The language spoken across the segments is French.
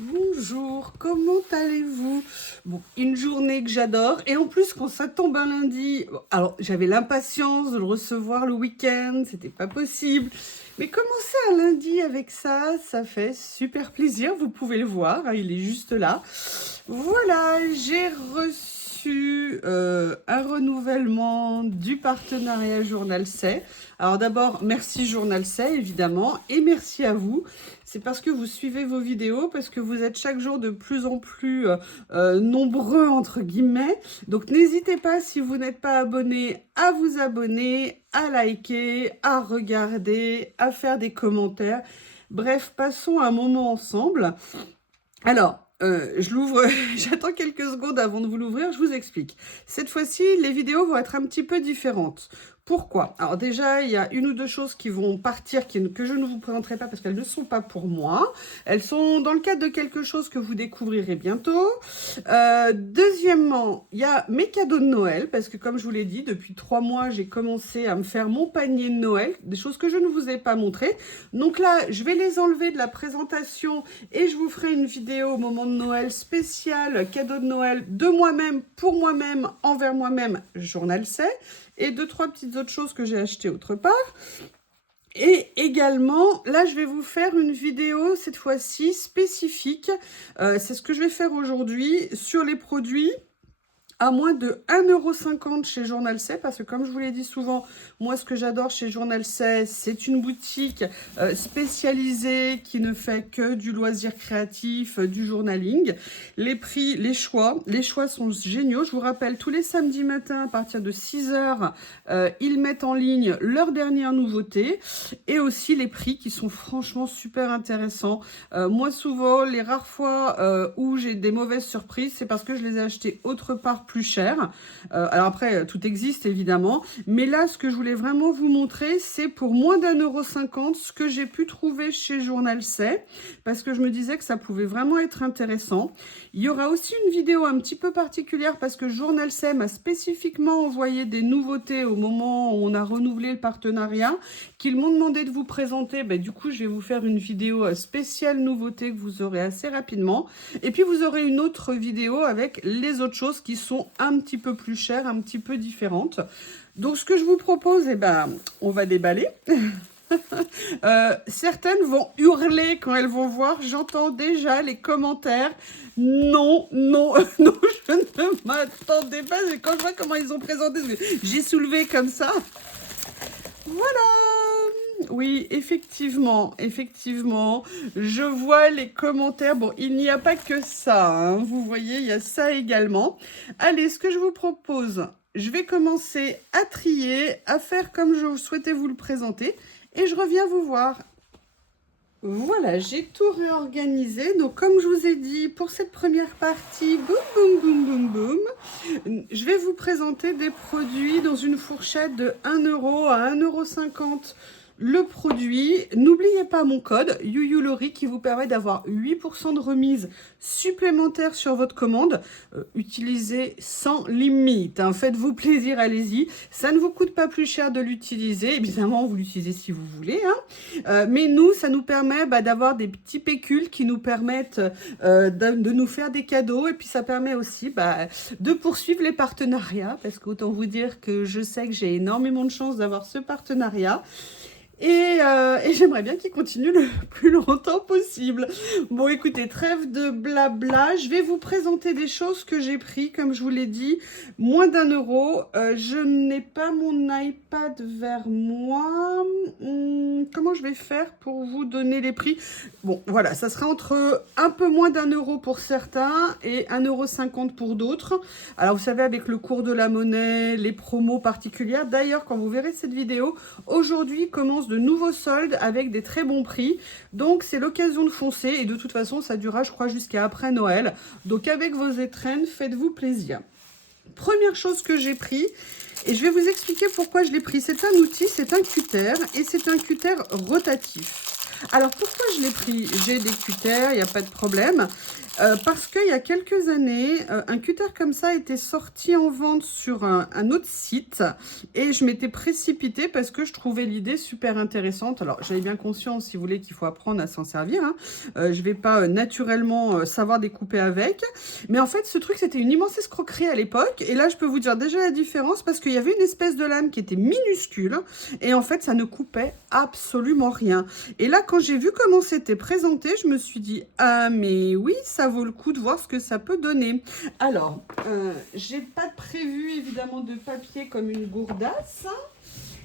Bonjour, comment allez-vous? Bon, une journée que j'adore. Et en plus, quand ça tombe un lundi, bon, alors j'avais l'impatience de le recevoir le week-end, c'était pas possible. Mais commencer un lundi avec ça, ça fait super plaisir. Vous pouvez le voir, hein, il est juste là. Voilà, j'ai reçu un renouvellement du partenariat Journal C. Alors d'abord, merci Journal C, évidemment, et merci à vous. C'est parce que vous suivez vos vidéos, parce que vous êtes chaque jour de plus en plus nombreux, entre guillemets. Donc n'hésitez pas, si vous n'êtes pas abonné, à vous abonner, à liker, à regarder, à faire des commentaires. Bref, passons un moment ensemble. Alors, je l'ouvre, j'attends quelques secondes avant de vous l'ouvrir, je vous explique. Cette fois-ci, les vidéos vont être un petit peu différentes. Pourquoi? Alors déjà, il y a une ou deux choses qui vont partir, que je ne vous présenterai pas parce qu'elles ne sont pas pour moi. Elles sont dans le cadre de quelque chose que vous découvrirez bientôt. Deuxièmement, il y a mes cadeaux de Noël, parce que comme je vous l'ai dit, depuis 3 mois, j'ai commencé à me faire mon panier de Noël, des choses que je ne vous ai pas montrées. Donc là, je vais les enlever de la présentation et je vous ferai une vidéo au moment de Noël spécial, cadeau de Noël de moi-même, pour moi-même, envers moi-même, Journal C, et 2-3 petites autres choses que j'ai achetées autre part. Et également, là, je vais vous faire une vidéo, cette fois-ci, spécifique. C'est ce que je vais faire aujourd'hui sur les produits à moins de 1,50 € chez Journal C, parce que comme je vous l'ai dit souvent, moi ce que j'adore chez Journal C, c'est une boutique spécialisée qui ne fait que du loisir créatif, du journaling. Les prix, les choix sont géniaux. Je vous rappelle, tous les samedis matins à partir de 6 h, ils mettent en ligne leurs dernières nouveautés et aussi les prix qui sont franchement super intéressants. Moi souvent, les rares fois où j'ai des mauvaises surprises, c'est parce que je les ai achetés autre part plus cher. Alors après, tout existe évidemment, mais là, ce que je voulais vraiment vous montrer, c'est pour moins d'1,50 € ce que j'ai pu trouver chez Journal C, parce que je me disais que ça pouvait vraiment être intéressant. Il y aura aussi une vidéo un petit peu particulière, parce que Journal C m'a spécifiquement envoyé des nouveautés au moment où on a renouvelé le partenariat, qu'ils m'ont demandé de vous présenter. Ben, du coup, je vais vous faire une vidéo spéciale nouveauté que vous aurez assez rapidement. Et puis, vous aurez une autre vidéo avec les autres choses qui sont un petit peu plus chères, un petit peu différentes. Donc, ce que je vous propose, eh ben, on va déballer. Certaines vont hurler quand elles vont voir. J'entends déjà les commentaires. Non, non, non, je ne m'attendais pas. Quand je vois comment ils ont présenté, j'ai soulevé comme ça. Voilà. Oui, effectivement, je vois les commentaires. Bon, il n'y a pas que ça, hein. Vous voyez, il y a ça également. Allez, ce que je vous propose, je vais commencer à trier, à faire comme je souhaitais vous le présenter, et je reviens vous voir. Voilà, j'ai tout réorganisé. Donc, comme je vous ai dit, pour cette première partie, boum, boum, boum, boum, boum, je vais vous présenter des produits dans une fourchette de 1 € à 1,50 € le produit. N'oubliez pas mon code YouYouLaurie qui vous permet d'avoir 8% de remise supplémentaire sur votre commande. Utilisez sans limite, hein. Faites-vous plaisir, allez-y. Ça ne vous coûte pas plus cher de l'utiliser. Évidemment, vous l'utilisez si vous voulez, hein. Mais nous, ça nous permet d'avoir des petits pécules qui nous permettent de nous faire des cadeaux. Et puis, ça permet aussi de poursuivre les partenariats. Parce qu'autant vous dire que je sais que j'ai énormément de chance d'avoir ce partenariat. Et j'aimerais bien qu'il continue le plus longtemps possible. Bon, écoutez, trêve de blabla. Je vais vous présenter des choses que j'ai pris, comme je vous l'ai dit, moins d'1 €. Je n'ai pas mon iPad vers moi. Comment je vais faire pour vous donner les prix? Bon, voilà, ça sera entre un peu moins d'1 € pour certains et 1,50 € pour d'autres. Alors, vous savez, avec le cours de la monnaie, les promos particulières. D'ailleurs, quand vous verrez cette vidéo, aujourd'hui commence de nouveaux soldes avec des très bons prix. Donc, c'est l'occasion de foncer. Et de toute façon, ça durera, je crois, jusqu'à après Noël. Donc, avec vos étrennes, faites-vous plaisir. Première chose que j'ai pris, et je vais vous expliquer pourquoi je l'ai pris. C'est un outil, c'est un cutter, et c'est un cutter rotatif. Alors, pourquoi je l'ai pris? J'ai des cutters, il n'y a pas de problème. Parce qu'il y a quelques années, un cutter comme ça était sorti en vente sur un autre site et je m'étais précipitée parce que je trouvais l'idée super intéressante. Alors, j'avais bien conscience, si vous voulez, qu'il faut apprendre à s'en servir. Hein. Je vais pas naturellement savoir découper avec. Mais en fait, ce truc, c'était une immense escroquerie à l'époque. Et là, je peux vous dire déjà la différence parce qu'il y avait une espèce de lame qui était minuscule et en fait, ça ne coupait absolument rien. Et là, quand j'ai vu comment c'était présenté, je me suis dit, ah mais oui, ça vaut le coup de voir ce que ça peut donner. Alors, j'ai pas prévu évidemment de papier comme une gourdasse.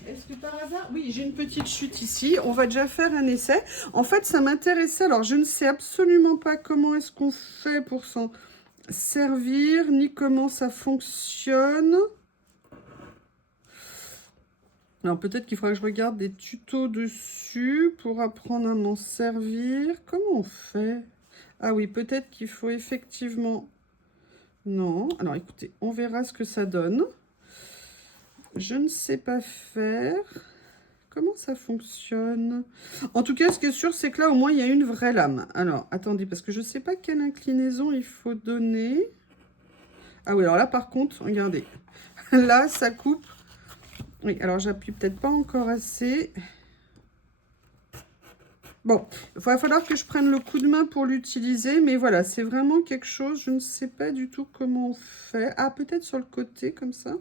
Est-ce que par hasard... Oui, j'ai une petite chute ici. On va déjà faire un essai. En fait, ça m'intéressait. Alors, je ne sais absolument pas comment est-ce qu'on fait pour s'en servir, ni comment ça fonctionne. Alors, peut-être qu'il faudra que je regarde des tutos dessus pour apprendre à m'en servir. Comment on fait ? Ah oui, peut-être qu'il faut effectivement... Non. Alors, écoutez, on verra ce que ça donne. Je ne sais pas faire. Comment ça fonctionne? En tout cas, ce qui est sûr, c'est que là, au moins, il y a une vraie lame. Alors, attendez, parce que je ne sais pas quelle inclinaison il faut donner. Ah oui, alors là, par contre, regardez. Là, ça coupe. Oui, alors j'appuie peut-être pas encore assez. Bon, il va falloir que je prenne le coup de main pour l'utiliser, mais voilà, c'est vraiment quelque chose, je ne sais pas du tout comment on fait. Ah, peut-être sur le côté, comme ça.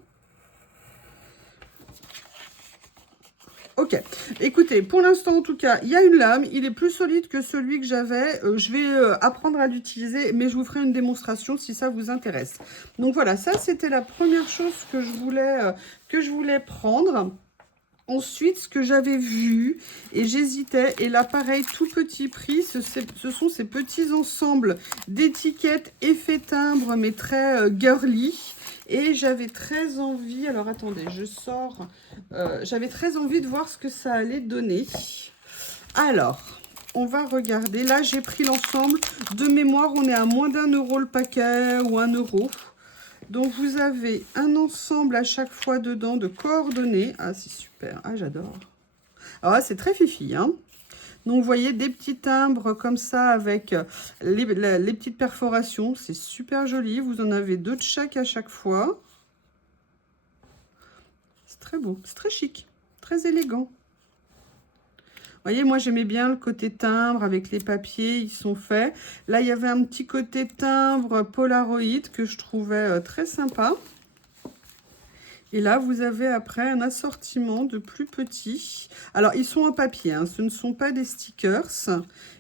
Ok, écoutez, pour l'instant, en tout cas, il y a une lame, il est plus solide que celui que j'avais. Je vais apprendre à l'utiliser, mais je vous ferai une démonstration si ça vous intéresse. Donc voilà, ça, c'était la première chose que je voulais prendre. Ensuite, ce que j'avais vu, et j'hésitais, et là, pareil, tout petit prix, ce sont ces petits ensembles d'étiquettes effet timbre, mais très girly. Et j'avais très envie, alors attendez, je sors, j'avais très envie de voir ce que ça allait donner. Alors, on va regarder, là, j'ai pris l'ensemble. De mémoire, on est à moins d'1 € le paquet, ou 1 €. Donc, vous avez un ensemble à chaque fois dedans de coordonnées. Ah, c'est super. Ah, j'adore. Ah, c'est très fifi, hein. Donc, vous voyez des petits timbres comme ça avec les petites perforations. C'est super joli. Vous en avez 2 de chaque à chaque fois. C'est très beau. C'est très chic. Très élégant. Vous voyez, moi, j'aimais bien le côté timbre avec les papiers, ils sont faits. Là, il y avait un petit côté timbre Polaroid que je trouvais très sympa. Et là, vous avez après un assortiment de plus petits. Alors, ils sont en papier, hein, ce ne sont pas des stickers.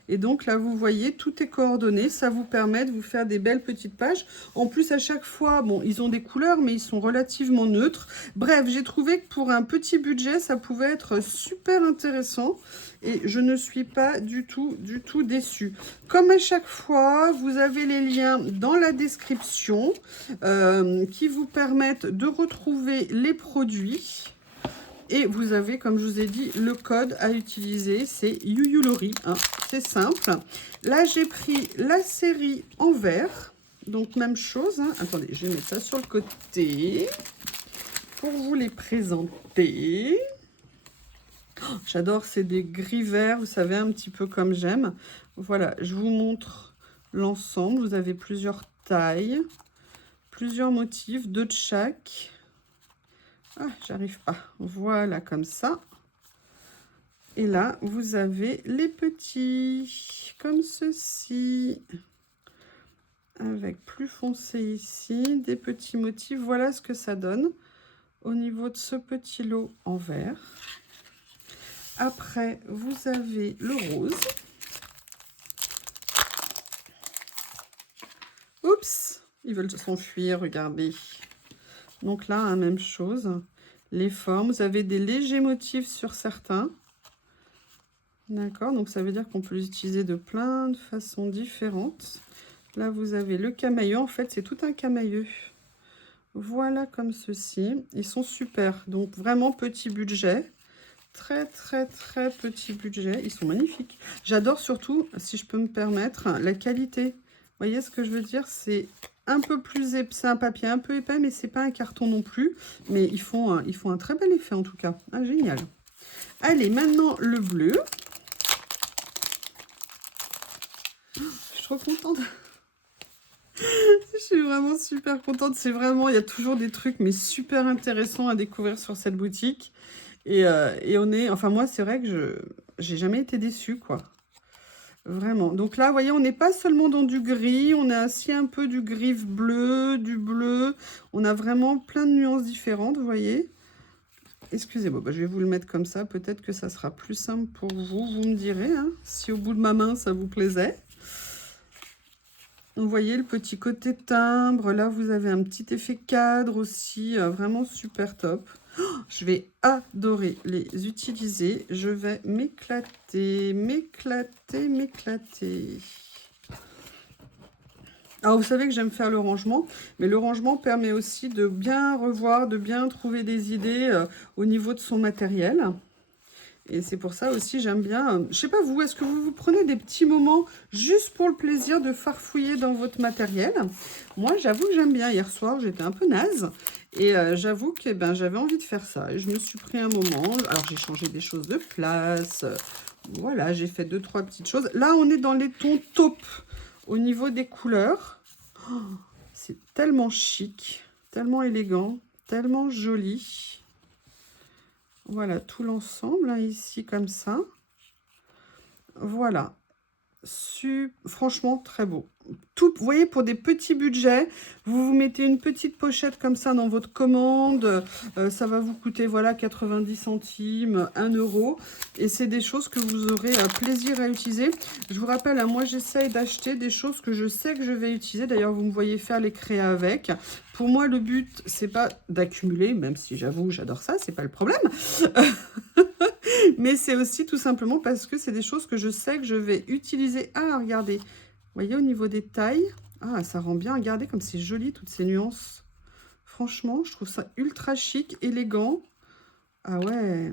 Et donc là, vous voyez, tout est coordonné. Ça vous permet de vous faire des belles petites pages. En plus, à chaque fois, bon, ils ont des couleurs, mais ils sont relativement neutres. Bref, j'ai trouvé que pour un petit budget, ça pouvait être super intéressant. Et je ne suis pas du tout déçue. Comme à chaque fois, vous avez les liens dans la description qui vous permettent de retrouver les produits. Et vous avez, comme je vous ai dit, le code à utiliser, c'est Yuyulori, hein, c'est simple. Là, j'ai pris la série en vert, donc même chose. Hein. Attendez, je vais mettre ça sur le côté pour vous les présenter. Oh, j'adore, c'est des gris verts, vous savez, un petit peu comme j'aime. Voilà, je vous montre l'ensemble. Vous avez plusieurs tailles, plusieurs motifs, 2 de chaque. Ah, j'arrive pas. Voilà, comme ça. Et là, vous avez les petits, comme ceci. Avec plus foncé ici, des petits motifs. Voilà ce que ça donne au niveau de ce petit lot en vert. Après, vous avez le rose. Oups, ils veulent s'enfuir, regardez. Donc là, hein, même chose. Les formes, vous avez des légers motifs sur certains. D'accord, donc ça veut dire qu'on peut les utiliser de plein de façons différentes. Là, vous avez le camailleux. En fait, c'est tout un camailleux. Voilà, comme ceci. Ils sont super. Donc, vraiment petit budget. Très petit budget. Ils sont magnifiques. J'adore surtout, si je peux me permettre, la qualité. Vous voyez ce que je veux dire? C'est un peu plus épais. C'est un papier un peu épais, mais c'est pas un carton non plus. Mais ils font un très bel effet en tout cas. Ah, génial. Allez, maintenant le bleu. Je suis trop contente. Je suis vraiment super contente. C'est vraiment, il y a toujours des trucs, mais super intéressants à découvrir sur cette boutique. Et on est, enfin moi, c'est vrai que j'ai jamais été déçue, quoi. Vraiment. Donc là, vous voyez, on n'est pas seulement dans du gris, on a aussi un peu du gris bleu, du bleu. On a vraiment plein de nuances différentes, vous voyez. Excusez-moi, bah, je vais vous le mettre comme ça. Peut-être que ça sera plus simple pour vous. Vous me direz, hein, si au bout de ma main, ça vous plaisait. Vous voyez le petit côté timbre. Là, vous avez un petit effet cadre aussi. Vraiment super top. Oh, je vais adorer les utiliser. Je vais m'éclater, m'éclater, m'éclater. Alors, vous savez que j'aime faire le rangement, mais le rangement permet aussi de bien revoir, de bien trouver des idées au niveau de son matériel. Et c'est pour ça aussi, j'aime bien... je sais pas vous, est-ce que vous vous prenez des petits moments juste pour le plaisir de farfouiller dans votre matériel? Moi, j'avoue que j'aime bien. Hier soir, j'étais un peu naze. Et j'avoue que ben, j'avais envie de faire ça. Et je me suis pris un moment. Alors, j'ai changé des choses de place. Voilà, j'ai fait 2-3 petites choses. Là, on est dans les tons taupe au niveau des couleurs. Oh, c'est tellement chic, tellement élégant, tellement joli. Voilà, tout l'ensemble, hein, ici, comme ça. Voilà. Franchement, très beau. Tout, vous voyez, pour des petits budgets, vous mettez une petite pochette comme ça dans votre commande. Ça va vous coûter, voilà, 90 centimes, 1 euro. Et c'est des choses que vous aurez plaisir à utiliser. Je vous rappelle, hein, moi, j'essaye d'acheter des choses que je sais que je vais utiliser. D'ailleurs, vous me voyez faire les créas avec. Pour moi, le but, c'est pas d'accumuler, même si j'avoue, j'adore ça, c'est pas le problème. Mais c'est aussi tout simplement parce que c'est des choses que je sais que je vais utiliser. Ah, regardez, vous voyez au niveau des tailles, ah, ça rend bien. Regardez comme c'est joli, toutes ces nuances. Franchement, je trouve ça ultra chic, élégant. Ah ouais,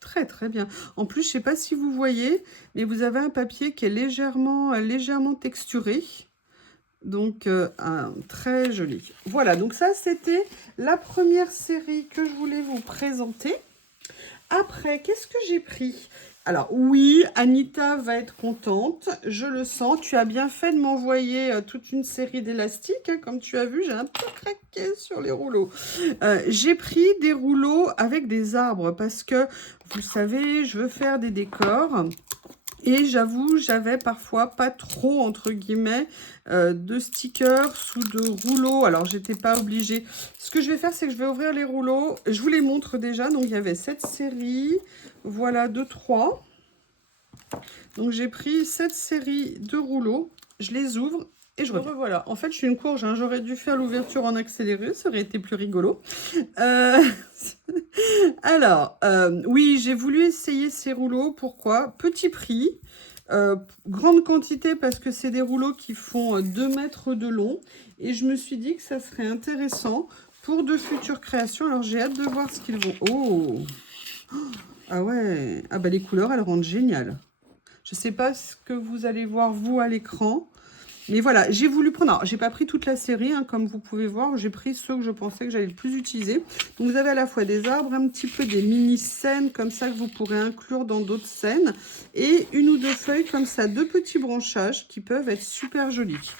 très très bien. En plus, je ne sais pas si vous voyez, mais vous avez un papier qui est légèrement texturé. Donc, très joli. Voilà, donc ça, c'était la première série que je voulais vous présenter. Après, qu'est-ce que j'ai pris? Alors, oui, Anita va être contente, je le sens. Tu as bien fait de m'envoyer toute une série d'élastiques. Hein, comme tu as vu, j'ai un peu craqué sur les rouleaux. J'ai pris des rouleaux avec des arbres parce que, vous savez, je veux faire des décors. Et j'avoue, j'avais parfois pas trop, entre guillemets, de stickers ou de rouleaux. Alors, j'étais pas obligée. Ce que je vais faire, c'est que je vais ouvrir les rouleaux. Je vous les montre déjà. Donc, il y avait cette série. Voilà, 2-3. Donc, j'ai pris cette série de rouleaux. Je les ouvre et je reviens. Voilà. En fait, je suis une courge. Hein. J'aurais dû faire l'ouverture en accéléré. Ça aurait été plus rigolo. Alors, oui, j'ai voulu essayer ces rouleaux. Pourquoi? Petit prix. Grande quantité parce que c'est des rouleaux qui font 2 mètres de long. Et je me suis dit que ça serait intéressant pour de futures créations. Alors, j'ai hâte de voir ce qu'ils vont... Oh! Ah ouais! Ah bah les couleurs, elles rendent géniales. Je ne sais pas ce que vous allez voir, vous, à l'écran. Mais voilà, j'ai voulu prendre... Alors, j'ai pas pris toute la série, hein, comme vous pouvez voir. J'ai pris ceux que je pensais que j'allais le plus utiliser. Donc, vous avez à la fois des arbres, un petit peu des mini-scènes, comme ça, que vous pourrez inclure dans d'autres scènes. Et une ou deux feuilles, comme ça, de petits branchages qui peuvent être super jolis.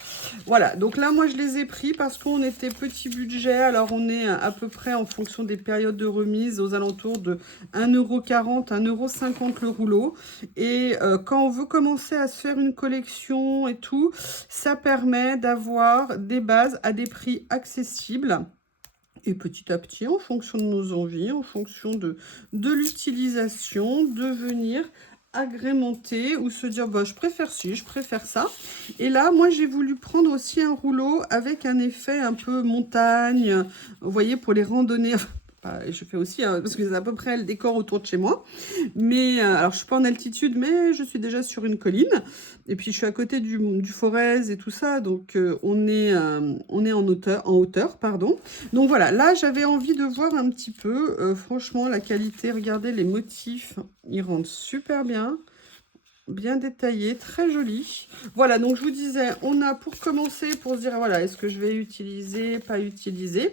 Voilà, donc là, moi, je les ai pris parce qu'on était petit budget. Alors, on est à peu près, en fonction des périodes de remise, aux alentours de 1,40 €, 1,50 € le rouleau. Et quand on veut commencer à se faire une collection et tout... Ça permet d'avoir des bases à des prix accessibles. Et petit à petit, en fonction de nos envies, en fonction de l'utilisation, de venir agrémenter ou se dire, bah, je préfère ci, je préfère ça. Et là, moi, j'ai voulu prendre aussi un rouleau avec un effet un peu montagne. Vous voyez, pour les randonnées... Je fais aussi, parce que c'est à peu près le décor autour de chez moi. Mais, alors je suis pas en altitude, mais je suis déjà sur une colline. Et puis je suis à côté du Forez et tout ça. Donc on est en hauteur, pardon. Donc voilà, là j'avais envie de voir un petit peu, franchement, la qualité. Regardez les motifs, ils rendent super bien. Bien détaillé, très joli. Voilà, donc je vous disais, on a pour commencer, pour se dire, voilà, est-ce que je vais utiliser, pas utiliser.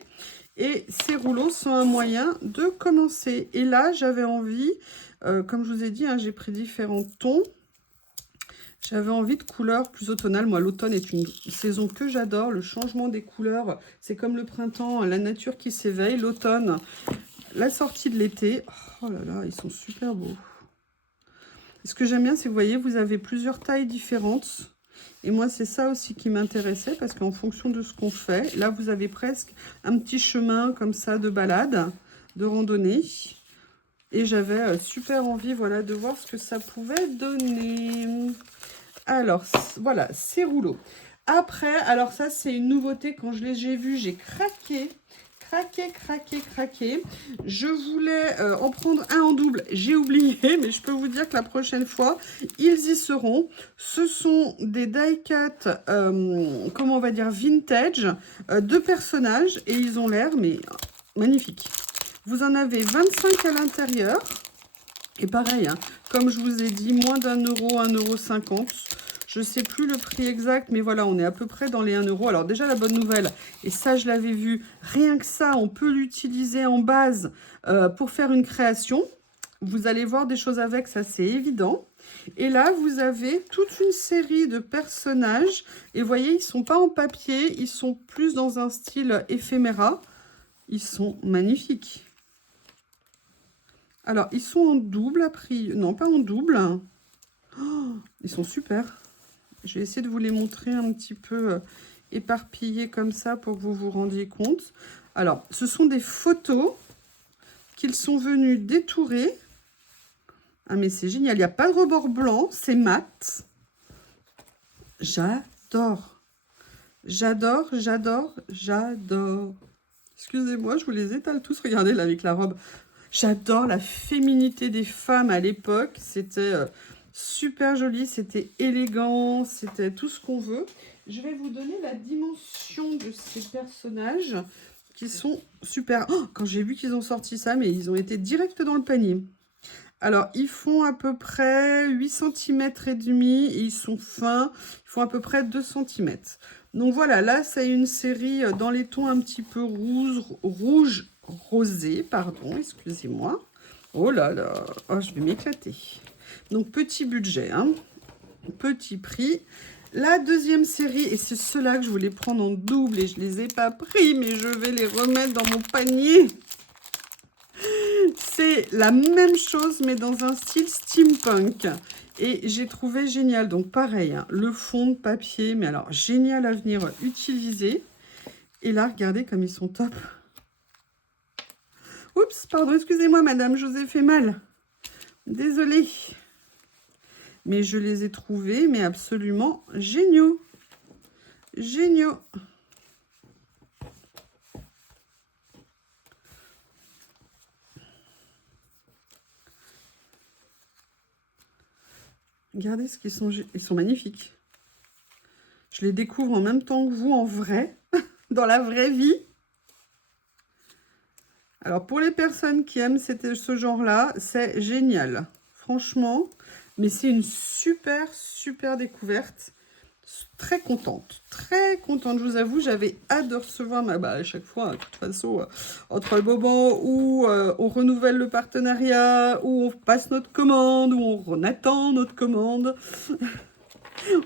Et ces rouleaux sont un moyen de commencer. Et là, j'avais envie, comme je vous ai dit, hein, j'ai pris différents tons. J'avais envie de couleurs plus automnales. Moi, l'automne est une saison que j'adore. Le changement des couleurs, c'est comme le printemps, la nature qui s'éveille. L'automne, la sortie de l'été. Oh là là, ils sont super beaux. Ce que j'aime bien, c'est que vous voyez, vous avez plusieurs tailles différentes. Et moi, c'est ça aussi qui m'intéressait, parce qu'en fonction de ce qu'on fait, là, vous avez presque un petit chemin comme ça de balade, de randonnée. Et j'avais super envie, voilà, de voir ce que ça pouvait donner. Alors, voilà, ces rouleaux. Après, alors ça, c'est une nouveauté. Quand j'ai vu, j'ai craqué. Craqué. Je voulais en prendre un en double. J'ai oublié, mais je peux vous dire que la prochaine fois, ils y seront. Ce sont des die-cut, comment on va dire, vintage, de personnages. Et ils ont l'air, mais magnifiques. Vous en avez 25 à l'intérieur. Et pareil, hein, comme je vous ai dit, moins d'1 euro, 1,50 €. Je ne sais plus le prix exact, mais voilà, on est à peu près dans les 1 euro. Alors déjà, la bonne nouvelle, et ça, je l'avais vu, rien que ça, on peut l'utiliser en base pour faire une création. Vous allez voir des choses avec, ça, c'est évident. Et là, vous avez toute une série de personnages. Et vous voyez, ils ne sont pas en papier, ils sont plus dans un style éphéméra. Ils sont magnifiques. Alors, ils sont en double à prix. Non, pas en double. Oh, ils sont super. Je vais essayer de vous les montrer un petit peu éparpillés comme ça pour que vous vous rendiez compte. Alors, ce sont des photos qu'ils sont venus détourer. Ah, mais c'est génial. Il n'y a pas de rebord blanc. C'est mat. J'adore. J'adore. Excusez-moi, je vous les étale tous. Regardez là avec la robe. J'adore la féminité des femmes à l'époque. C'était super joli, c'était élégant, c'était tout ce qu'on veut. Je vais vous donner la dimension de ces personnages qui sont super. Oh, quand j'ai vu qu'ils ont sorti ça, mais ils ont été direct dans le panier. Alors, ils font à peu près 8 cm et demi, et ils sont fins, ils font à peu près 2 cm. Donc voilà, là, c'est une série dans les tons un petit peu rouge rosé, pardon, excusez-moi. Oh là là, oh, je vais m'éclater. Donc, petit budget, hein, petit prix. La deuxième série, et c'est ceux-là que je voulais prendre en double, et je ne les ai pas pris, mais je vais les remettre dans mon panier. C'est la même chose, mais dans un style steampunk. Et j'ai trouvé génial. Donc, pareil, hein, le fond de papier, mais alors, génial à venir utiliser. Et là, regardez comme ils sont top. Oups, pardon, excusez-moi, madame, je vous ai fait mal. Désolée. Mais je les ai trouvés, mais absolument géniaux. Géniaux. Regardez ce qu'ils sont, ils sont magnifiques. Je les découvre en même temps que vous en vrai, dans la vraie vie. Alors, pour les personnes qui aiment ce genre-là, c'est génial. Franchement, mais c'est une super découverte. Très contente, je vous avoue, j'avais hâte de recevoir à chaque fois, de toute façon, entre le moment où on renouvelle le partenariat, où on passe notre commande, où on attend notre commande.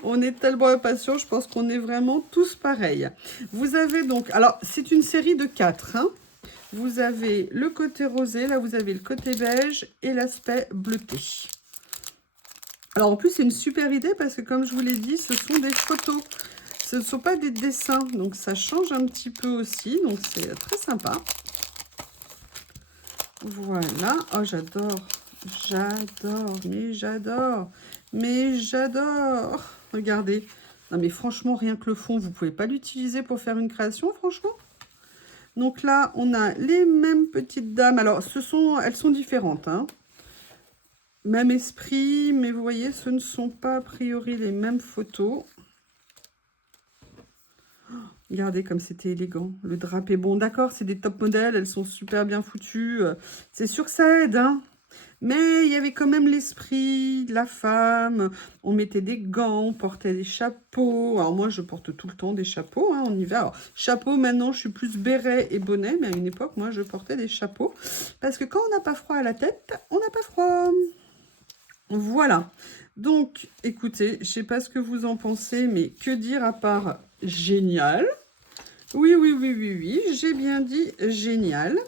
On est tellement impatients, je pense qu'on est vraiment tous pareils. Vous avez donc, alors c'est une série de 4, hein. Vous avez le côté rosé, là vous avez le côté beige et l'aspect bleuté. Alors en plus c'est une super idée parce que comme je vous l'ai dit, ce sont des photos. Ce ne sont pas des dessins, donc ça change un petit peu aussi, donc c'est très sympa. Voilà, oh j'adore, mais j'adore. Regardez, non mais franchement rien que le fond, vous pouvez pas l'utiliser pour faire une création, franchement. Donc là, on a les mêmes petites dames. Alors, elles sont différentes, hein. Même esprit, mais vous voyez, ce ne sont pas a priori les mêmes photos. Oh, regardez comme c'était élégant. Le drap est bon. D'accord, c'est des top modèles, elles sont super bien foutues. C'est sûr que ça aide, hein. Mais il y avait quand même l'esprit de la femme. On mettait des gants, on portait des chapeaux. Alors moi, je porte tout le temps des chapeaux, hein, en hiver. Alors, chapeau, maintenant, je suis plus béret et bonnet. Mais à une époque, moi, je portais des chapeaux. Parce que quand on n'a pas froid à la tête, on n'a pas froid. Voilà. Donc, écoutez, je sais pas ce que vous en pensez, mais que dire à part génial? Oui, oui, oui, oui, oui, j'ai bien dit génial.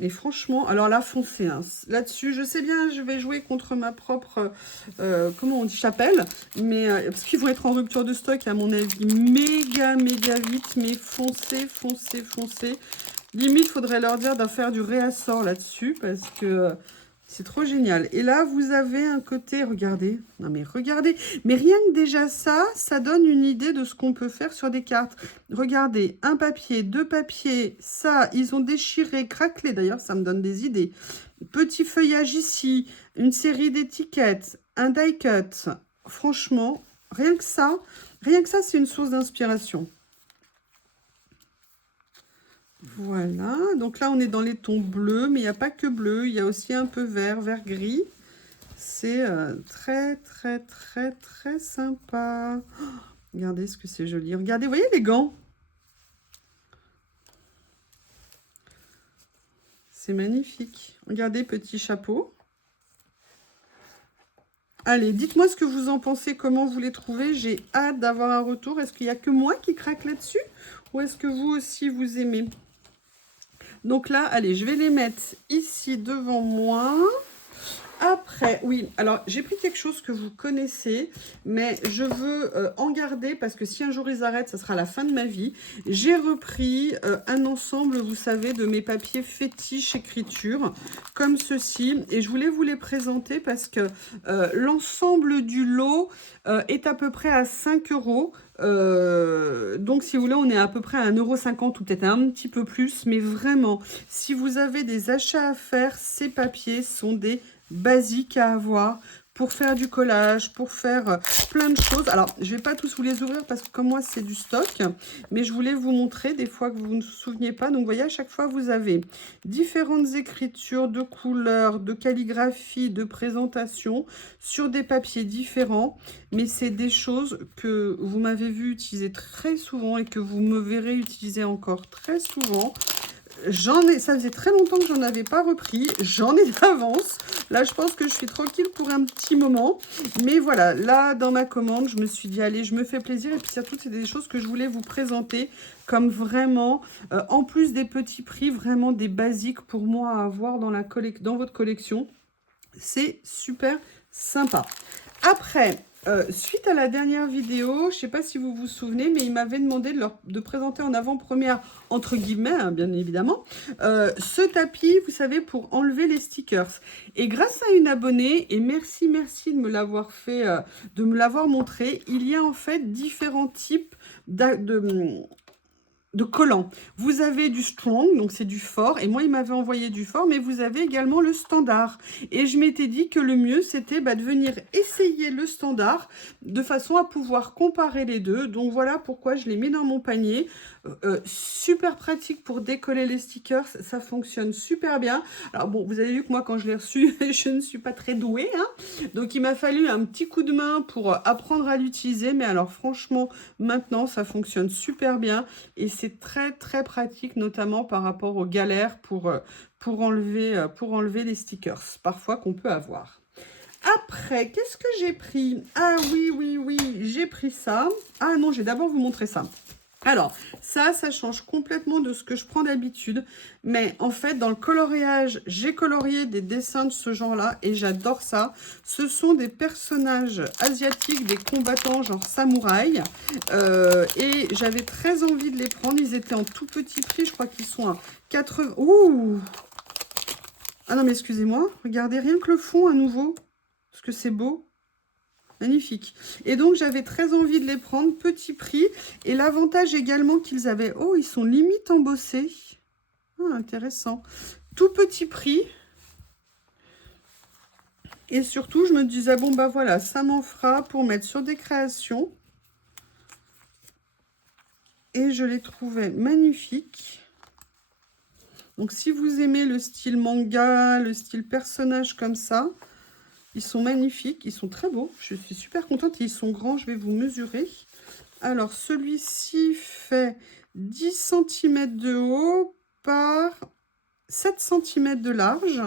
Et franchement, alors là, foncez, hein. Là-dessus, je sais bien, je vais jouer contre ma propre, comment on dit, chapelle, mais parce qu'ils vont être en rupture de stock, à mon avis, méga, méga vite, mais foncez, foncez, foncez. Limite, faudrait leur dire d'en faire du réassort là-dessus, parce que c'est trop génial. Et là, vous avez un côté, regardez, non mais regardez, mais rien que déjà ça, ça donne une idée de ce qu'on peut faire sur des cartes. Regardez, un papier, deux papiers, ça, ils ont déchiré, craquelé, d'ailleurs, ça me donne des idées. Petit feuillage ici, une série d'étiquettes, un die cut. Franchement, rien que ça, c'est une source d'inspiration. Voilà, donc là on est dans les tons bleus, mais il n'y a pas que bleu, il y a aussi un peu vert, vert-gris. C'est très, très, très, très sympa. Oh, regardez ce que c'est joli. Regardez, vous voyez les gants? C'est magnifique. Regardez, petit chapeau. Allez, dites-moi ce que vous en pensez, comment vous les trouvez. J'ai hâte d'avoir un retour. Est-ce qu'il n'y a que moi qui craque là-dessus? Ou est-ce que vous aussi, vous aimez? Donc là, allez, je vais les mettre ici devant moi. Après, oui, alors j'ai pris quelque chose que vous connaissez, mais je veux en garder parce que si un jour ils arrêtent, ça sera la fin de ma vie. J'ai repris un ensemble, vous savez, de mes papiers fétiches écriture, comme ceci. Et je voulais vous les présenter parce que l'ensemble du lot est à peu près à 5 euros. Donc si vous voulez, on est à peu près à 1,50 € ou peut-être un petit peu plus. Mais vraiment, si vous avez des achats à faire, ces papiers sont des basiques à avoir pour faire du collage, pour faire plein de choses. Alors, je ne vais pas tous vous les ouvrir parce que comme moi, c'est du stock. Mais je voulais vous montrer des fois que vous ne vous souveniez pas. Donc, vous voyez, à chaque fois, vous avez différentes écritures de couleurs, de calligraphie, de présentation sur des papiers différents. Mais c'est des choses que vous m'avez vu utiliser très souvent et que vous me verrez utiliser encore très souvent. Ça faisait très longtemps que j'en avais pas repris, j'en ai d'avance. Là, je pense que je suis tranquille pour un petit moment. Mais voilà, là, dans ma commande, je me suis dit, allez, je me fais plaisir. Et puis surtout, c'est des choses que je voulais vous présenter comme vraiment, en plus des petits prix, vraiment des basiques pour moi à avoir dans votre collection. C'est super sympa. Après, suite à la dernière vidéo, je ne sais pas si vous vous souvenez, mais il m'avait demandé de présenter en avant-première, entre guillemets, hein, bien évidemment, ce tapis, vous savez, pour enlever les stickers. Et grâce à une abonnée, et merci de me l'avoir fait, de me l'avoir montré, il y a en fait différents types de collants. Vous avez du strong, donc c'est du fort, et moi il m'avait envoyé du fort, mais vous avez également le standard. Et je m'étais dit que le mieux c'était de venir essayer le standard de façon à pouvoir comparer les deux. Donc voilà pourquoi je l'ai mis dans mon panier. Super pratique pour décoller les stickers, ça fonctionne super bien. Alors bon, vous avez vu que moi quand je l'ai reçu, je ne suis pas très douée, hein, donc il m'a fallu un petit coup de main pour apprendre à l'utiliser, mais alors franchement maintenant ça fonctionne super bien et c'est très très pratique, notamment par rapport aux galères pour enlever les stickers parfois qu'on peut avoir. Après, qu'est-ce que j'ai pris? Ah oui, oui, oui, j'ai pris ça. Ah non, je vais d'abord vous montrer ça. Alors, ça change complètement de ce que je prends d'habitude. Mais en fait, dans le coloriage, j'ai colorié des dessins de ce genre-là et j'adore ça. Ce sont des personnages asiatiques, des combattants genre samouraï. Et j'avais très envie de les prendre. Ils étaient en tout petit prix. Je crois qu'ils sont à 80... Ouh! Ah non, mais excusez-moi. Regardez rien que le fond à nouveau. Parce que c'est beau. Magnifique. Et donc, j'avais très envie de les prendre, petit prix. Et l'avantage également qu'ils avaient... Oh, ils sont limite embossés. Ah, intéressant. Tout petit prix. Et surtout, je me disais, bon, bah voilà, ça m'en fera pour mettre sur des créations. Et je les trouvais magnifiques. Donc, si vous aimez le style manga, le style personnage comme ça, ils sont magnifiques, ils sont très beaux. Je suis super contente et ils sont grands, je vais vous mesurer. Alors, celui-ci fait 10 cm de haut par 7 cm de large.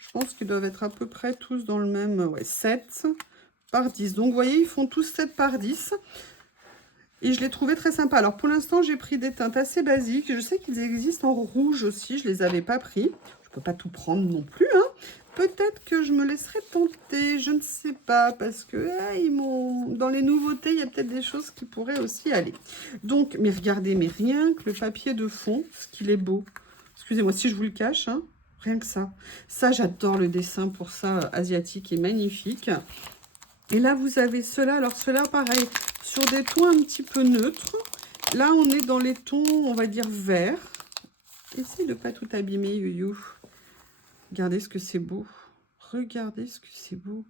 Je pense qu'ils doivent être à peu près tous dans le même... Ouais, 7 par 10. Donc, vous voyez, ils font tous 7 par 10. Et je l'ai trouvé très sympa. Alors, pour l'instant, j'ai pris des teintes assez basiques. Je sais qu'ils existent en rouge aussi. Je ne les avais pas pris. Je ne peux pas tout prendre non plus, hein. Peut-être que je me laisserai tenter. Je ne sais pas. Parce que ils m'ont... Dans les nouveautés, il y a peut-être des choses qui pourraient aussi aller. Donc, mais regardez, mais rien que le papier de fond, ce qu'il est beau. Excusez-moi si je vous le cache, hein. Rien que ça. Ça, j'adore le dessin pour ça, asiatique et magnifique. Et là, vous avez cela. Alors, cela, pareil, sur des tons un petit peu neutres. Là, on est dans les tons, on va dire, verts. Essayez de ne pas tout abîmer, Youyou. Regardez ce que c'est beau. Regardez ce que c'est beau.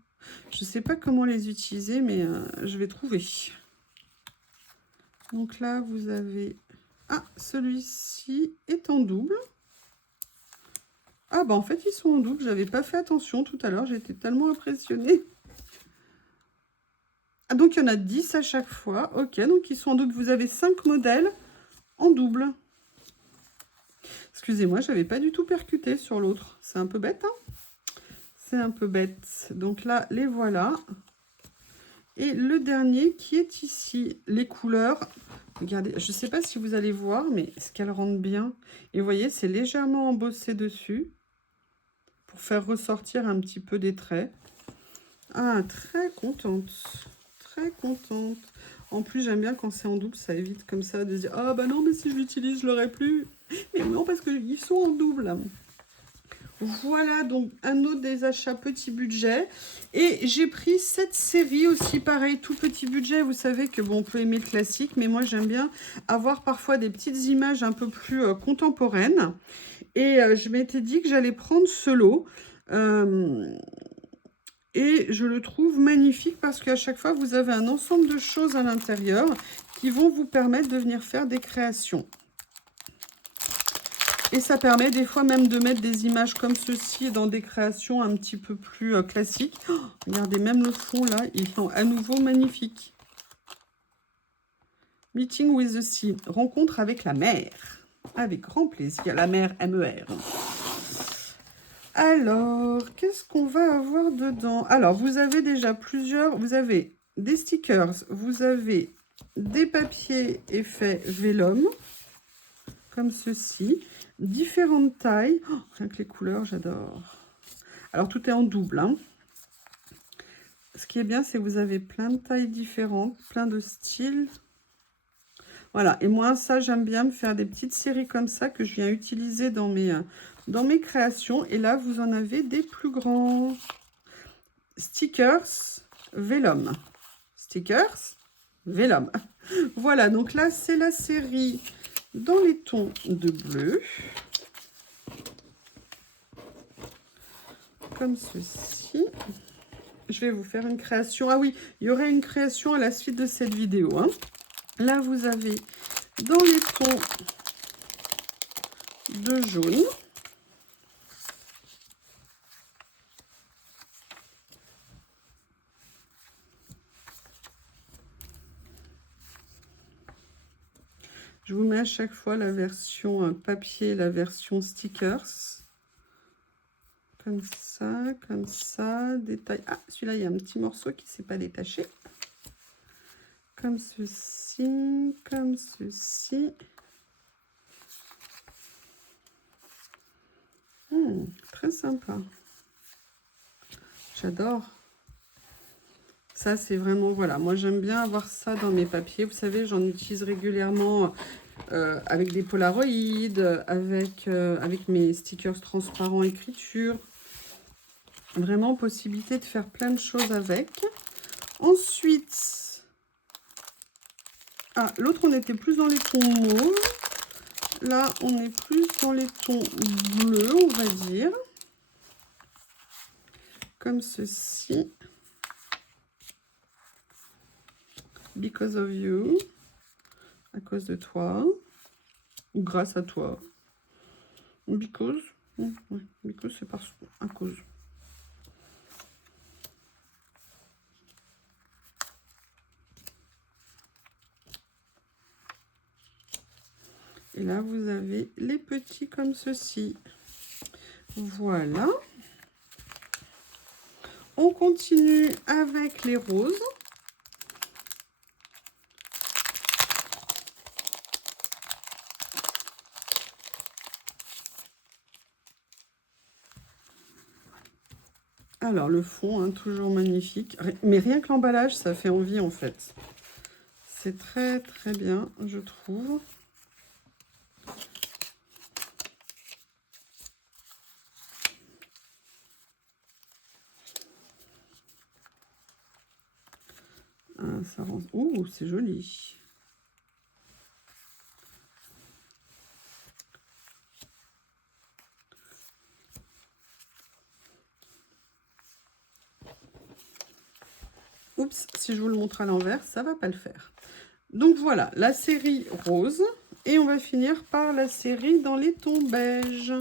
Je ne sais pas comment les utiliser, mais je vais trouver. Donc là, vous avez... Ah, celui-ci est en double. Ah, bah en fait, ils sont en double. J'avais pas fait attention tout à l'heure. J'étais tellement impressionnée. Ah, donc, il y en a 10 à chaque fois. Ok, donc ils sont en double. Vous avez 5 modèles en double. Excusez-moi, je n'avais pas du tout percuté sur l'autre. C'est un peu bête, hein? C'est un peu bête. Donc là, les voilà. Et le dernier qui est ici. Les couleurs. Regardez, je ne sais pas si vous allez voir, mais est-ce qu'elles rendent bien? Et vous voyez, c'est légèrement embossé dessus. Pour faire ressortir un petit peu des traits. Ah, très contente. Très contente. En plus, j'aime bien quand c'est en double, ça évite comme ça de dire « Ah bah non, mais si je l'utilise, je l'aurais plus. » Mais non, parce qu'ils sont en double. Voilà, donc un autre des achats petit budget. Et j'ai pris cette série aussi, pareil, tout petit budget. Vous savez que bon, on peut aimer le classique, mais moi, j'aime bien avoir parfois des petites images un peu plus contemporaines. Et je m'étais dit que j'allais prendre ce lot. Et je le trouve magnifique parce qu'à chaque fois, vous avez un ensemble de choses à l'intérieur qui vont vous permettre de venir faire des créations. Et ça permet des fois même de mettre des images comme ceci dans des créations un petit peu plus classiques. Oh, regardez, même le fond là, ils sont à nouveau magnifiques. Meeting with the Sea, rencontre avec la mer. Avec grand plaisir, la mer MER. Alors, qu'est-ce qu'on va avoir dedans? Alors, vous avez déjà plusieurs... Vous avez des stickers, vous avez des papiers effets vélum, comme ceci. Différentes tailles. Oh, rien que les couleurs, j'adore. Alors, tout est en double, hein. Ce qui est bien, c'est que vous avez plein de tailles différentes, plein de styles. Voilà, et moi, ça, j'aime bien me faire des petites séries comme ça que je viens utiliser dans mes créations. Et là, vous en avez des plus grands. Stickers, vélum. Stickers, vélum. Voilà, donc là, c'est la série dans les tons de bleu. Comme ceci. Je vais vous faire une création. Ah oui, il y aurait une création à la suite de cette vidéo, hein. Là, vous avez dans les tons de jaune. Je vous mets à chaque fois la version papier, la version stickers. Comme ça, détail. Ah, celui-là, il y a un petit morceau qui ne s'est pas détaché. Comme ceci, comme ceci. Très sympa. J'adore. Ça, c'est vraiment, voilà, moi j'aime bien avoir ça dans mes papiers. Vous savez, j'en utilise régulièrement avec des Polaroids, avec mes stickers transparents écriture. Vraiment, possibilité de faire plein de choses avec. Ensuite, ah, l'autre, on était plus dans les tons mauves. Là, on est plus dans les tons bleus, on va dire. Comme ceci. Because of you. À cause de toi. Ou grâce à toi. Because. Ouais, because, c'est parce à cause. Et là, vous avez les petits comme ceci. Voilà. On continue avec les roses. Alors, le fond, hein, toujours magnifique. Mais rien que l'emballage, ça fait envie, en fait. C'est très, très bien, je trouve. Ah, ça rend... Ouh, c'est joli. Oups, si je vous le montre à l'envers, ça va pas le faire. Donc voilà, la série rose. Et on va finir par la série dans les tons beige.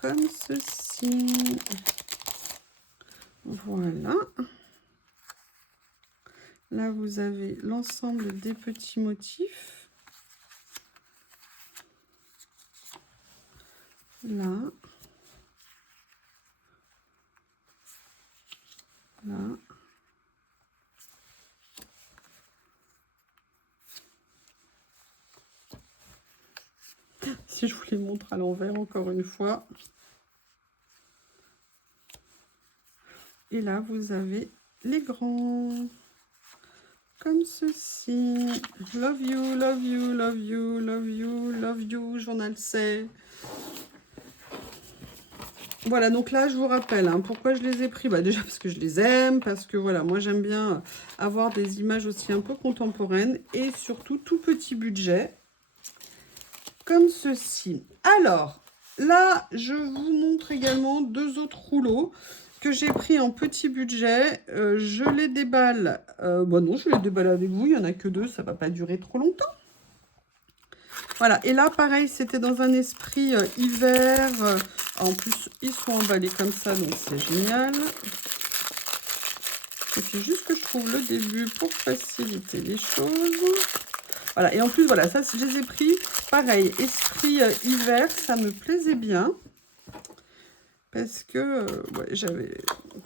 Comme ceci. Voilà. Là, vous avez l'ensemble des petits motifs. Là. Là. Si je vous les montre à l'envers, encore une fois. Et là, vous avez les grands. Comme ceci. Love you, love you, love you, love you, love you, journal C. Voilà, donc là, je vous rappelle, hein, pourquoi je les ai pris. Bah, déjà parce que je les aime, parce que voilà, moi j'aime bien avoir des images aussi un peu contemporaines et surtout tout petit budget, comme ceci. Alors, là, je vous montre également deux autres rouleaux que j'ai pris en petit budget. Je les déballe. Bah non, je les déballe avec vous, il n'y en a que deux, ça ne va pas durer trop longtemps. Voilà, et là, pareil, c'était dans un esprit hiver. En plus, ils sont emballés comme ça, donc c'est génial. Et puis, juste que je trouve le début pour faciliter les choses. Voilà, et en plus, voilà, ça, je les ai pris. Pareil, esprit hiver, ça me plaisait bien. Parce que ouais, j'avais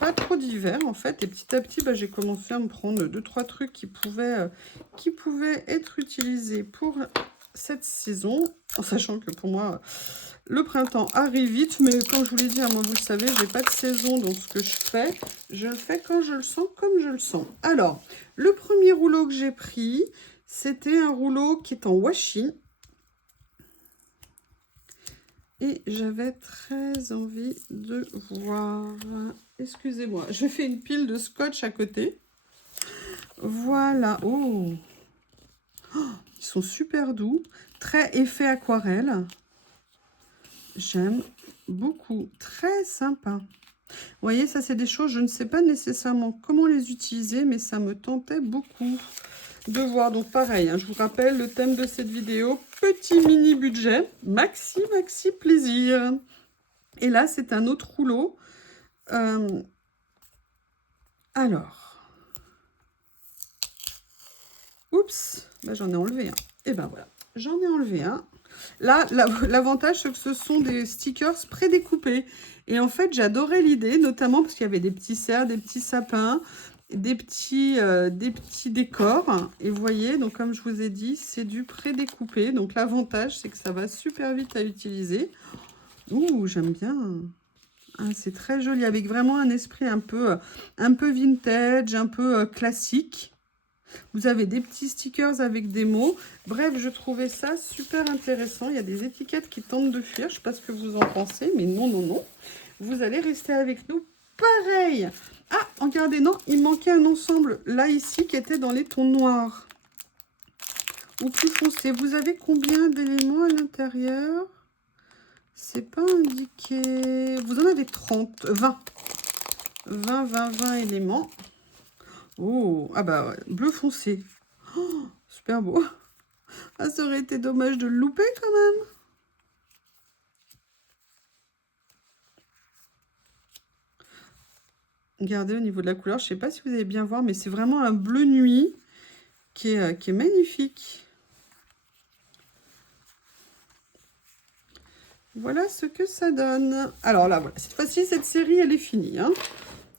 pas trop d'hiver, en fait. Et petit à petit, bah, j'ai commencé à me prendre 2-3 trucs qui pouvaient être utilisés pour cette saison, en sachant que pour moi, le printemps arrive vite, mais comme je vous l'ai dit, moi, vous le savez, j'ai pas de saison dans ce que je le fais quand je le sens, comme je le sens. Alors, le premier rouleau que j'ai pris, c'était un rouleau qui est en washi. Et j'avais très envie de voir. Excusez-moi, je fais une pile de scotch à côté. Voilà. Oh, ils sont super doux. Très effet aquarelle. J'aime beaucoup. Très sympa. Vous voyez, ça, c'est des choses, je ne sais pas nécessairement comment les utiliser, mais ça me tentait beaucoup de voir. Donc, pareil, hein, je vous rappelle le thème de cette vidéo. Petit mini budget. Maxi plaisir. Et là, c'est un autre rouleau. Alors. Oups, bah, j'en ai enlevé un. Et ben voilà, j'en ai enlevé un. Là, l'avantage, c'est que ce sont des stickers prédécoupés. Et en fait, j'adorais l'idée, notamment parce qu'il y avait des petits cerfs, des petits sapins, des petits décors. Et vous voyez, donc comme je vous ai dit, c'est du prédécoupé. Donc l'avantage, c'est que ça va super vite à utiliser. Ouh, j'aime bien. Ah, c'est très joli, avec vraiment un esprit un peu vintage, un peu classique. Vous avez des petits stickers avec des mots. Bref, je trouvais ça super intéressant. Il y a des étiquettes qui tentent de fuir. Je ne sais pas ce que vous en pensez, mais non, non, non. Vous allez rester avec nous. Pareil. Ah, regardez, non, il manquait un ensemble là, ici, qui était dans les tons noirs. Ou plus foncé. Vous avez combien d'éléments à l'intérieur? C'est pas indiqué. Vous en avez 30, 20. 20 éléments. Oh, ah bah ouais, bleu foncé. Oh, super beau. Ah, ça aurait été dommage de le louper quand même. Regardez au niveau de la couleur, je ne sais pas si vous allez bien voir, mais c'est vraiment un bleu nuit qui est magnifique. Voilà ce que ça donne. Alors là, voilà, cette fois-ci, cette série, elle est finie, hein.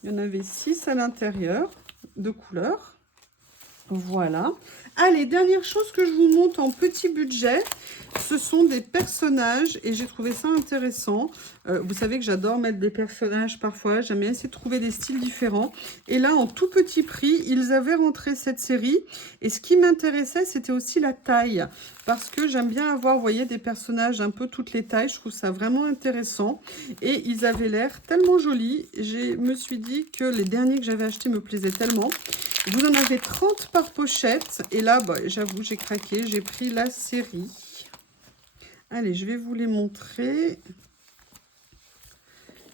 Il y en avait 6 à l'intérieur, de couleurs. Voilà. Allez, dernière chose que je vous montre en petit budget, ce sont des personnages et j'ai trouvé ça intéressant. Vous savez que j'adore mettre des personnages parfois, j'aime bien essayer de trouver des styles différents. Et là, en tout petit prix, ils avaient rentré cette série. Et ce qui m'intéressait, c'était aussi la taille. Parce que j'aime bien avoir, vous voyez, des personnages un peu toutes les tailles. Je trouve ça vraiment intéressant. Et ils avaient l'air tellement jolis. Je me suis dit que les derniers que j'avais achetés me plaisaient tellement. Vous en avez 30 par pochette. Et là, bah, j'avoue, j'ai craqué. J'ai pris la série. Allez, je vais vous les montrer.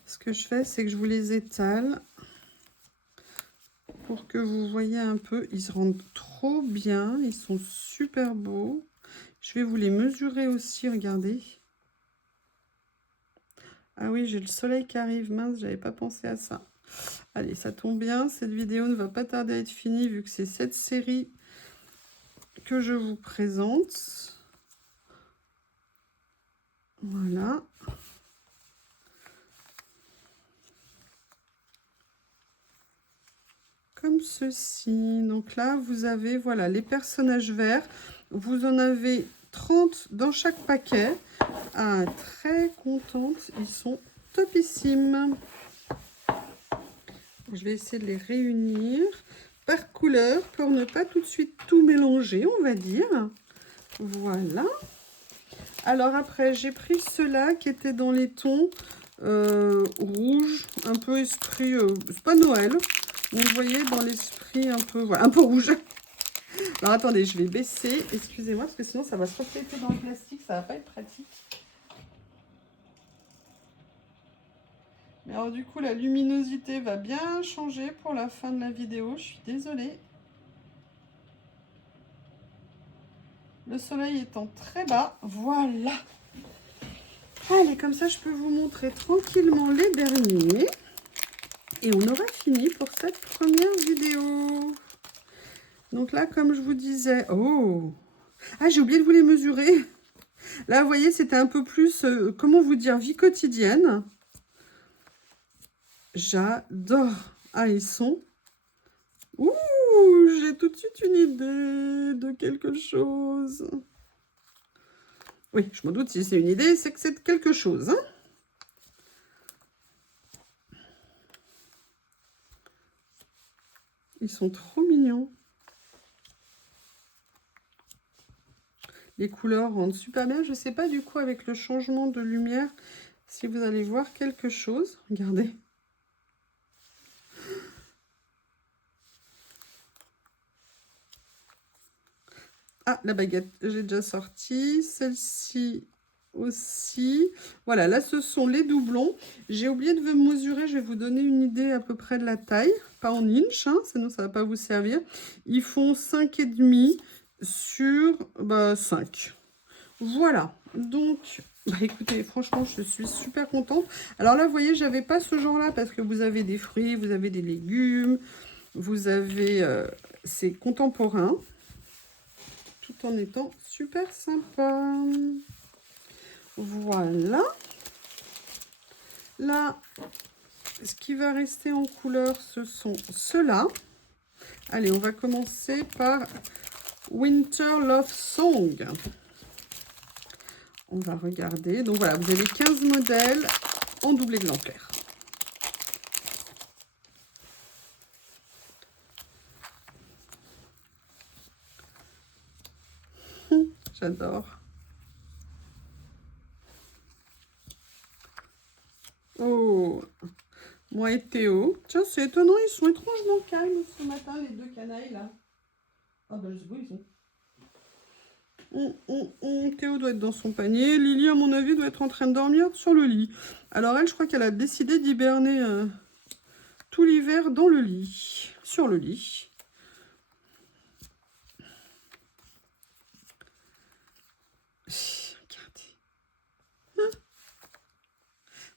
Ce que je fais, c'est que je vous les étale pour que vous voyez un peu. Ils se rendent trop bien. Ils sont super beaux. Je vais vous les mesurer aussi, regardez. Ah oui, j'ai le soleil qui arrive. Mince, j'avais pas pensé à ça. Allez, ça tombe bien. Cette vidéo ne va pas tarder à être finie vu que c'est cette série que je vous présente. Voilà. Comme ceci. Donc là, vous avez voilà les personnages verts. Vous en avez 30 dans chaque paquet. Ah, très contente. Ils sont topissimes. Je vais essayer de les réunir par couleur pour ne pas tout de suite tout mélanger, on va dire. Voilà. Alors après, j'ai pris ceux-là qui étaient dans les tons rouge, un peu esprit, c'est pas Noël, mais vous voyez dans l'esprit un peu, voilà, un peu rouge. Alors attendez, je vais baisser, excusez-moi, parce que sinon ça va se refléter dans le plastique, ça va pas être pratique. Mais alors du coup, la luminosité va bien changer pour la fin de la vidéo, je suis désolée. Le soleil étant très bas, voilà. Allez, comme ça, je peux vous montrer tranquillement les derniers. Et on aura fini pour cette première vidéo. Donc là, comme je vous disais... Oh! Ah, j'ai oublié de vous les mesurer. Là, vous voyez, c'était un peu plus... comment vous dire? Vie quotidienne. J'adore. Ah, ils sont... Ouh! J'ai tout de suite une idée de quelque chose. Oui, je me doute, si c'est une idée, c'est que c'est quelque chose, hein. Ils sont trop mignons. Les couleurs rendent super bien. Je ne sais pas du coup avec le changement de lumière si vous allez voir quelque chose. Regardez. Ah, la baguette, j'ai déjà sorti. Celle-ci aussi. Voilà, là, ce sont les doublons. J'ai oublié de vous mesurer. Je vais vous donner une idée à peu près de la taille. Pas en inch, hein, sinon ça ne va pas vous servir. Ils font 5,5 sur 5. Voilà. Donc, bah, écoutez, franchement, je suis super contente. Alors là, vous voyez, j'avais pas ce genre-là parce que vous avez des fruits, vous avez des légumes, vous avez... c'est contemporain. Tout en étant super sympa. Voilà. Là, ce qui va rester en couleur, ce sont ceux-là. Allez, on va commencer par Winter Love Song. On va regarder. Donc voilà, vous avez 15 modèles en double exemplaire. J'adore. Oh, moi et Théo. Tiens, c'est étonnant, ils sont étrangement calmes ce matin, les deux canailles là. Ah ben, je sais pas, ils sont. Théo doit être dans son panier. Lily, à mon avis, doit être en train de dormir sur le lit. Alors elle, je crois qu'elle a décidé d'hiberner tout l'hiver dans le lit. Sur le lit. Regardez.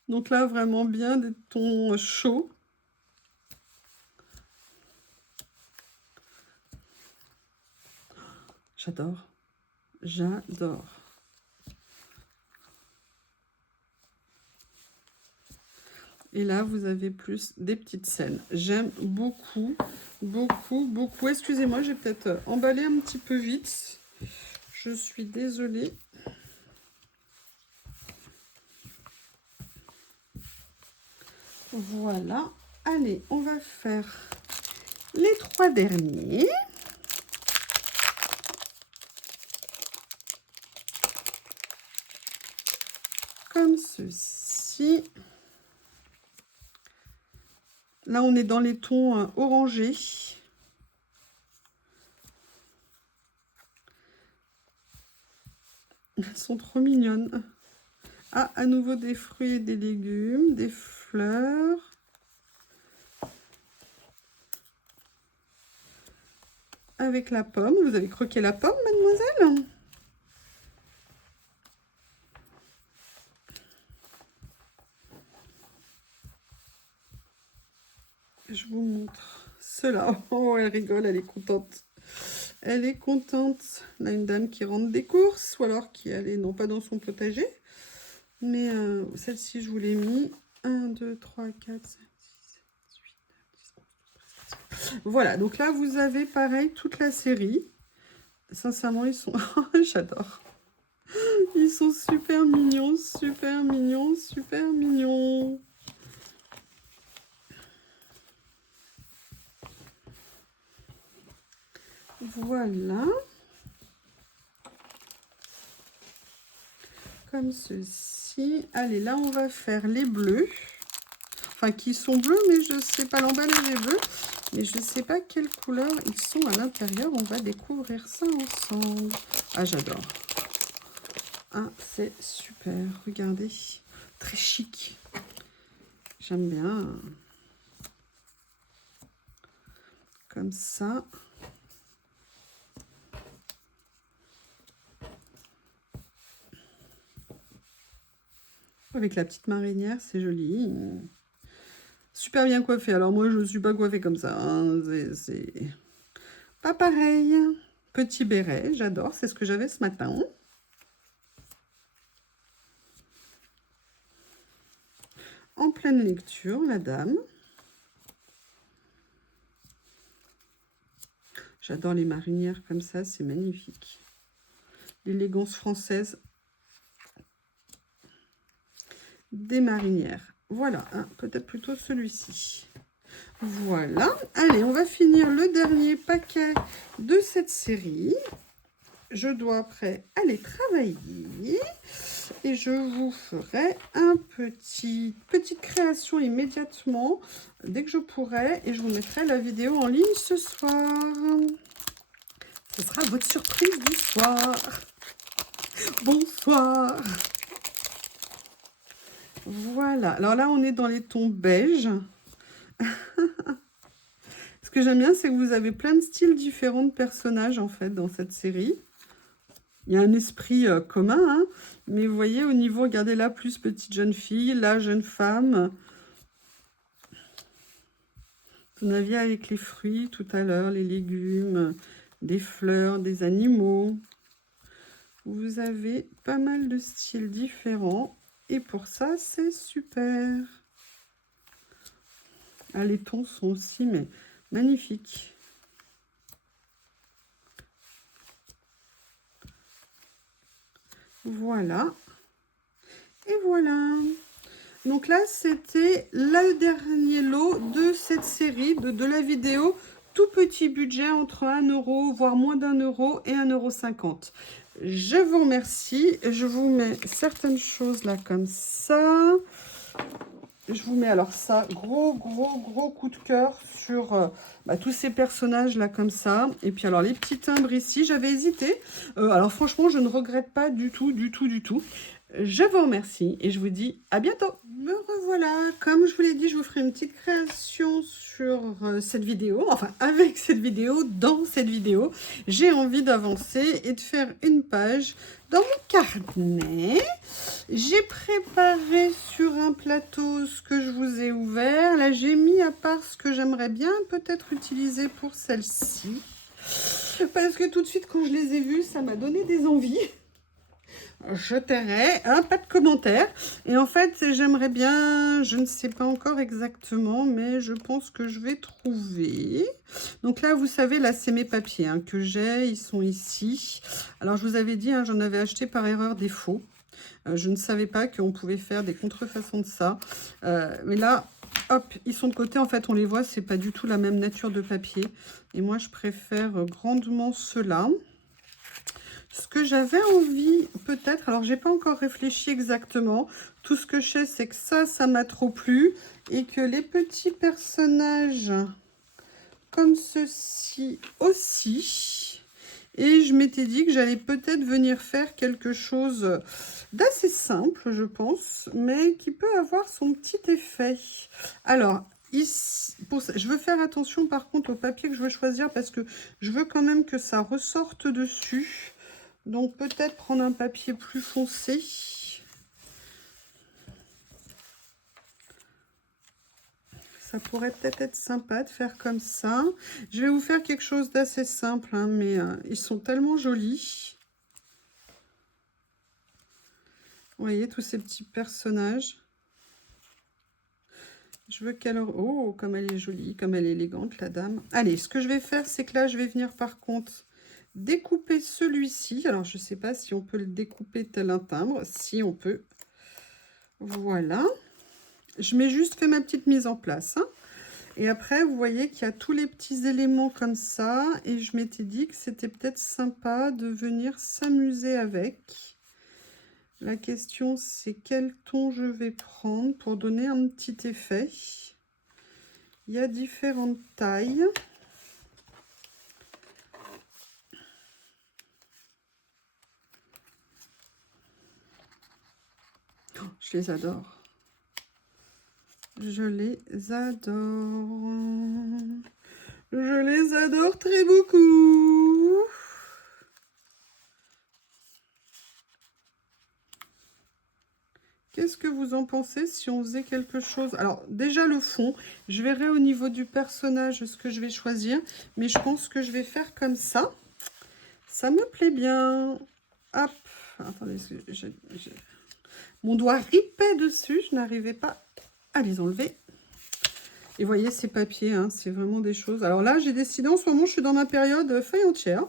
Donc là, vraiment bien des tons chauds. J'adore. J'adore. Et là, vous avez plus des petites scènes. J'aime beaucoup, beaucoup, beaucoup. Excusez-moi, j'ai peut-être emballé un petit peu vite. Je suis désolée. Voilà. Allez, on va faire les 3 derniers. Comme ceci. Là, on est dans les tons orangés. Elles sont trop mignonnes. Ah, à nouveau des fruits et des légumes, des fleurs. Avec la pomme. Vous avez croqué la pomme, mademoiselle? Je vous montre cela. Oh, elle rigole, elle est contente. Elle est contente. Là, une dame qui rentre des courses, ou alors qui allait, non pas dans son potager, mais celle-ci, je vous l'ai mis. 1, 2, 3, 4, 5, 6, 7, 8, 9, 10, 11, 12, 13, 14. Voilà, donc là, vous avez pareil toute la série. Sincèrement, ils sont... J'adore. Ils sont super mignons, super mignons, super mignons. Voilà. Comme ceci. Allez, là, on va faire les bleus. Enfin, qui sont bleus, mais je ne sais pas, l'emballage est bleu. Mais je ne sais pas quelle couleur ils sont à l'intérieur. On va découvrir ça ensemble. Ah, j'adore. Ah, c'est super. Regardez. Très chic. J'aime bien. Comme ça. Avec la petite marinière, c'est joli. Super bien coiffé. Alors moi, je ne suis pas coiffée comme ça. Hein. C'est pas pareil. Petit béret, j'adore. C'est ce que j'avais ce matin. En pleine lecture, la dame. J'adore les marinières comme ça, c'est magnifique. L'élégance française des marinières. Voilà, hein, peut-être plutôt celui-ci. Voilà. Allez, on va finir le dernier paquet de cette série. Je dois après aller travailler. Et je vous ferai petite création immédiatement, dès que je pourrai. Et je vous mettrai la vidéo en ligne ce soir. Ce sera votre surprise du soir. Bonsoir. Voilà. Alors là, on est dans les tons beige. Ce que j'aime bien, c'est que vous avez plein de styles différents de personnages, en fait, dans cette série. Il y a un esprit commun, hein, mais vous voyez, au niveau, regardez là, plus petite jeune fille, là, jeune femme. Vous en aviez avec les fruits tout à l'heure, les légumes, des fleurs, des animaux. Vous avez pas mal de styles différents. Et pour ça, c'est super. Ah, les tons sont aussi mais magnifiques. Voilà. Et voilà. Donc là, c'était le dernier lot de cette série, de la vidéo. Tout petit budget entre 1 €, voire moins d'1 € et 1,50 €. Je vous remercie. Je vous mets certaines choses là comme ça. Je vous mets alors ça, gros coup de cœur sur tous ces personnages là comme ça. Et puis alors les petits timbres ici, j'avais hésité. Alors franchement, je ne regrette pas du tout. Je vous remercie et je vous dis à bientôt. Me revoilà. Comme je vous l'ai dit, je vous ferai une petite création sur cette vidéo. Enfin, avec cette vidéo, dans cette vidéo. J'ai envie d'avancer et de faire une page dans mon carnet. J'ai préparé sur un plateau ce que je vous ai ouvert. Là, j'ai mis à part ce que j'aimerais bien peut-être utiliser pour celle-ci. Parce que tout de suite, quand je les ai vus, ça m'a donné des envies. je tairai, hein, pas de commentaires. Et en fait, j'aimerais bien, je ne sais pas encore exactement, mais je pense que je vais trouver. Donc là, vous savez, là, c'est mes papiers hein, que j'ai, ils sont ici. Alors, je vous avais dit, hein, j'en avais acheté par erreur des faux. Je ne savais pas qu'on pouvait faire des contrefaçons de ça. Mais là, hop, ils sont de côté. En fait, on les voit, c'est pas du tout la même nature de papier. Et moi, je préfère grandement ceux-là. Ce que j'avais envie, peut-être, alors j'ai pas encore réfléchi exactement. Tout ce que je sais, c'est que ça m'a trop plu. Et que les petits personnages comme ceci aussi. Et je m'étais dit que j'allais peut-être venir faire quelque chose d'assez simple, je pense, mais qui peut avoir son petit effet. Alors, ici, pour ça, je veux faire attention par contre au papier que je veux choisir parce que je veux quand même que ça ressorte dessus. Donc, peut-être prendre un papier plus foncé. Ça pourrait peut-être être sympa de faire comme ça. Je vais vous faire quelque chose d'assez simple, hein, mais ils sont tellement jolis. Vous voyez tous ces petits personnages. Je veux qu'elle... Oh, comme elle est jolie, comme elle est élégante, la dame. Allez, ce que je vais faire, c'est que là, je vais venir par contre découper celui-ci. Alors, je ne sais pas si on peut le découper tel un timbre. Si, on peut. Voilà. Je mets juste fait ma petite mise en place, hein. Et après, vous voyez qu'il y a tous les petits éléments comme ça. Et je m'étais dit que c'était peut-être sympa de venir s'amuser avec. La question, c'est quel ton je vais prendre pour donner un petit effet. Il y a différentes tailles. Oh, je les adore. Je les adore. Je les adore très beaucoup. Qu'est-ce que vous en pensez si on faisait quelque chose? Alors, déjà le fond, je verrai au niveau du personnage ce que je vais choisir. Mais je pense que je vais faire comme ça. Ça me plaît bien. Hop. Attendez, mon doigt ripait dessus. Je n'arrivais pas à les enlever. Et vous voyez, ces papiers, hein, c'est vraiment des choses. Alors là, j'ai décidé, en ce moment, je suis dans ma période feuille entière.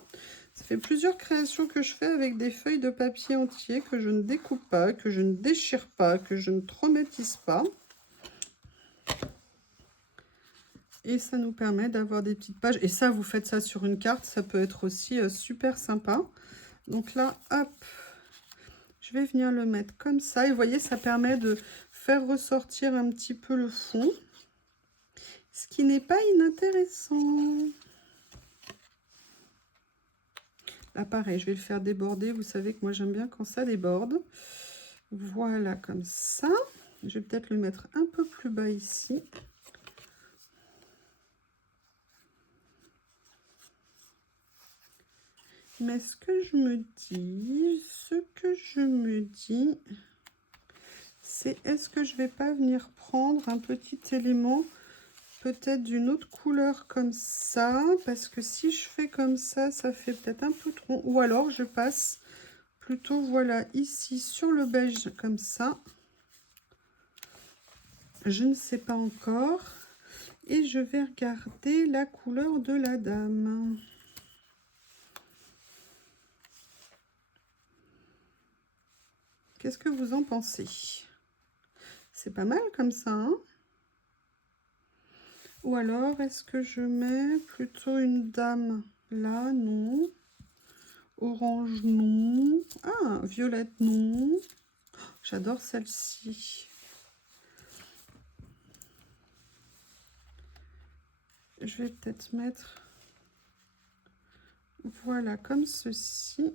Ça fait plusieurs créations que je fais avec des feuilles de papier entier que je ne découpe pas, que je ne déchire pas, que je ne traumatise pas. Et ça nous permet d'avoir des petites pages. Et ça, vous faites ça sur une carte, ça peut être aussi super sympa. Donc là, hop, je vais venir le mettre comme ça. Et vous voyez, ça permet de faire ressortir un petit peu le fond. Ce qui n'est pas inintéressant. Là, pareil, je vais le faire déborder. Vous savez que moi, j'aime bien quand ça déborde. Voilà, comme ça. Je vais peut-être le mettre un peu plus bas ici. Mais ce que je me dis, c'est est-ce que je vais pas venir prendre un petit élément peut-être d'une autre couleur comme ça, parce que si je fais comme ça, ça fait peut-être un peu trop. Ou alors je passe plutôt, voilà, ici sur le beige comme ça. Je ne sais pas encore. Et je vais regarder la couleur de la dame. Qu'est-ce que vous en pensez? C'est pas mal comme ça, hein? Ou alors, est-ce que je mets plutôt une dame là? Non. Orange, non. Ah, violette, non. J'adore celle-ci. Je vais peut-être mettre... Voilà, comme ceci.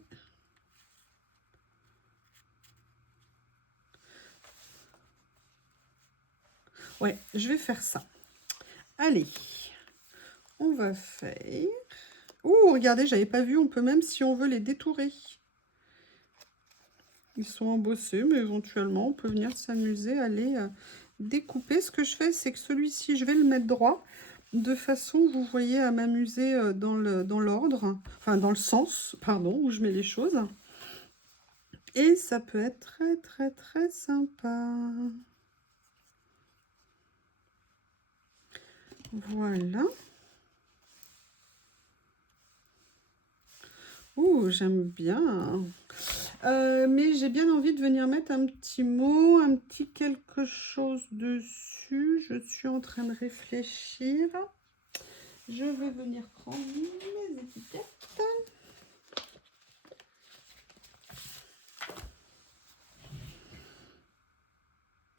Ouais, je vais faire ça. Allez, on va faire... Ouh, regardez, j'avais pas vu, on peut même, si on veut, les détourer. Ils sont embossés, mais éventuellement, on peut venir s'amuser à les découper. Ce que je fais, c'est que celui-ci, je vais le mettre droit, de façon, vous voyez, à m'amuser dans l'ordre, enfin, dans le sens, pardon, où je mets les choses. Et ça peut être très, très, très sympa. Voilà. Ouh, j'aime bien. Mais j'ai bien envie de venir mettre un petit mot, un petit quelque chose dessus. Je suis en train de réfléchir. Je vais venir prendre mes étiquettes.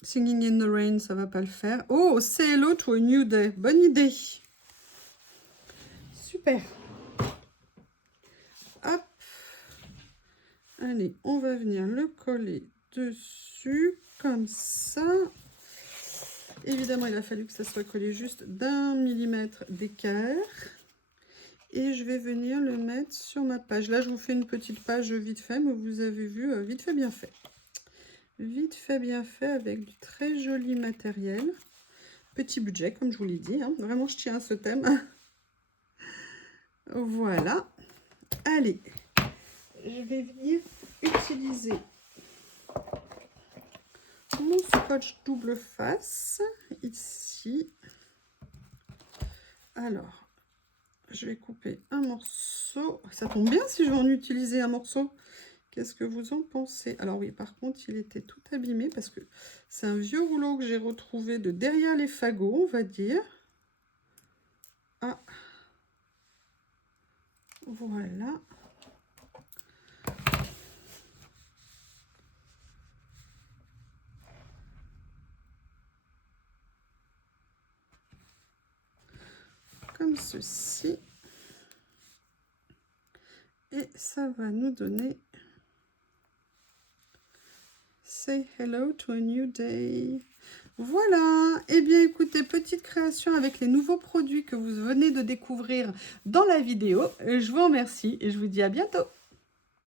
Singing in the Rain, ça va pas le faire. Oh, Say Hello to a New Day. Bonne idée. Super. Hop. Allez, on va venir le coller dessus, comme ça. Évidemment, il a fallu que ça soit collé juste d'1 millimètre d'écart. Et je vais venir le mettre sur ma page. Là, je vous fais une petite page vite fait, mais vous avez vu, vite fait, bien fait. Vite fait, bien fait, avec du très joli matériel. Petit budget, comme je vous l'ai dit. Hein. Vraiment, je tiens à ce thème. Voilà. Allez, je vais venir utiliser mon scotch double face ici. Alors, je vais couper un morceau. Ça tombe bien si je vais en utiliser un morceau. Qu'est-ce que vous en pensez? Alors oui, par contre, il était tout abîmé parce que c'est un vieux rouleau que j'ai retrouvé de derrière les fagots, on va dire. Ah, voilà. Comme ceci. Et ça va nous donner Say hello to a new day. Voilà, et bien écoutez, petite création avec les nouveaux produits que vous venez de découvrir dans la vidéo. Je vous remercie et je vous dis à bientôt.